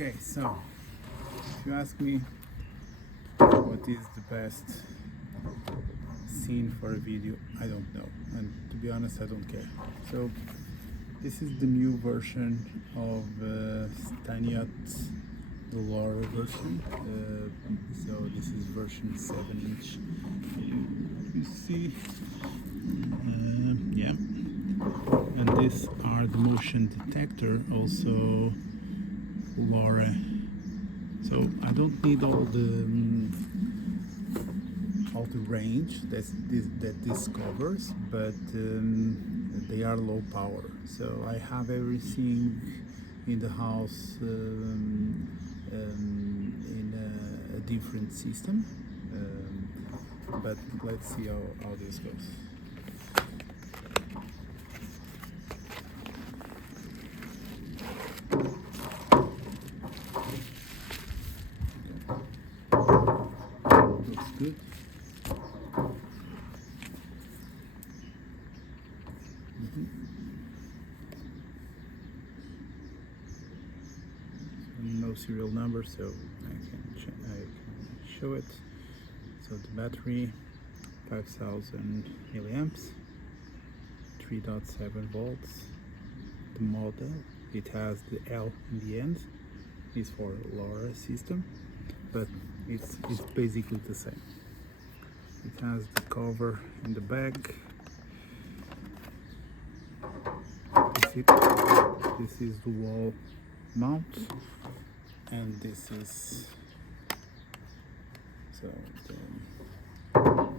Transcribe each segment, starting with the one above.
Okay, so if you ask me what is the best scene for a video, I don't know, and to be honest I don't care. So this is the new version of Staniot, the Lora version. So this is version 7-inch. You see, yeah, and these are the motion detector, also Lora. So I don't need all the range that this covers, but they are low power. So I have everything in the house in a different system. But let's see how this goes. Looks good. No serial number, so I can show it. So the battery, 5000 milliamps, 3.7 volts. The model, it has the L in the end, is for Lora system, but it's basically the same. It has the cover in the back. This is the wall mount, and this is the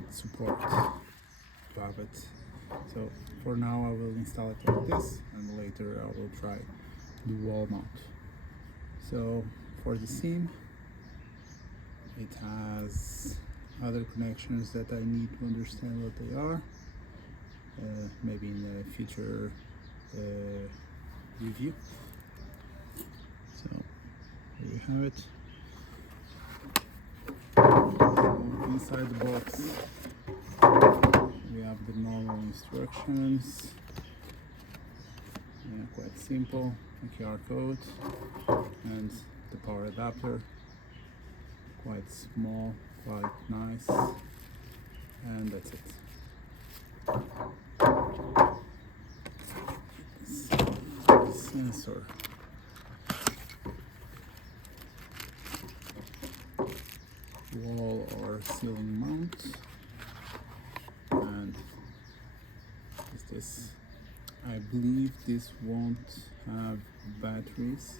support to have it. So for now I will install it like this, and later I will try the wall mount. So for the seam, it has other connections that I need to understand what they are, maybe in a future review. So here you have it. So inside the box we have the normal instructions, quite simple, a QR code and the power adapter, quite small, quite nice, and that's it. Sensor. Wall or ceiling mount, and is this, I believe this won't have batteries.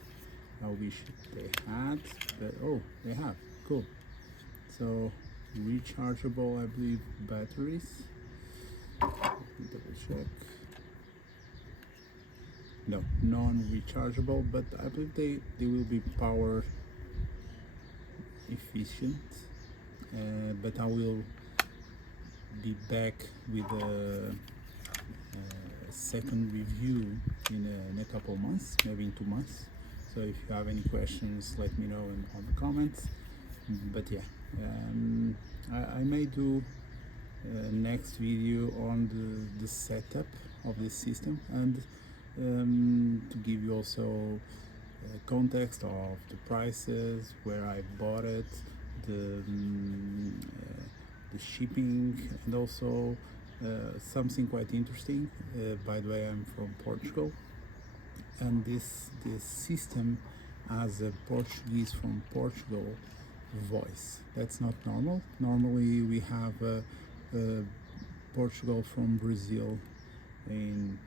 I wish they had, but oh, they have. Cool. So rechargeable, I believe, batteries. Let me double check. No, non-rechargeable, but I believe they will be power efficient. But I will be back with a second review in a couple months, maybe in 2 months. So if you have any questions, let me know on the comments. But yeah, I may do a next video on the setup of this system, and to give you also context of the prices, where I bought it, the shipping, and also something quite interesting. By the way, I'm from Portugal, and this system has a Portuguese from Portugal voice. That's not normal. Normally we have Portugal from Brazil in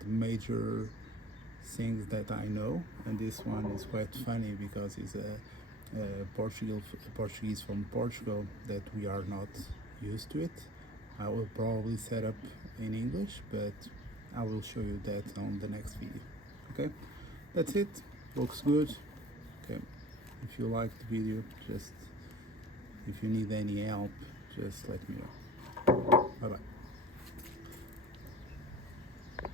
the major things that I know, and this one is quite funny because it's a Portuguese from Portugal that we are not used to it. I will probably set up in English, but I will show you that on the next video. Okay, that's it. Looks good. Okay, if you like the video, just if you need any help, just let me know. Bye bye.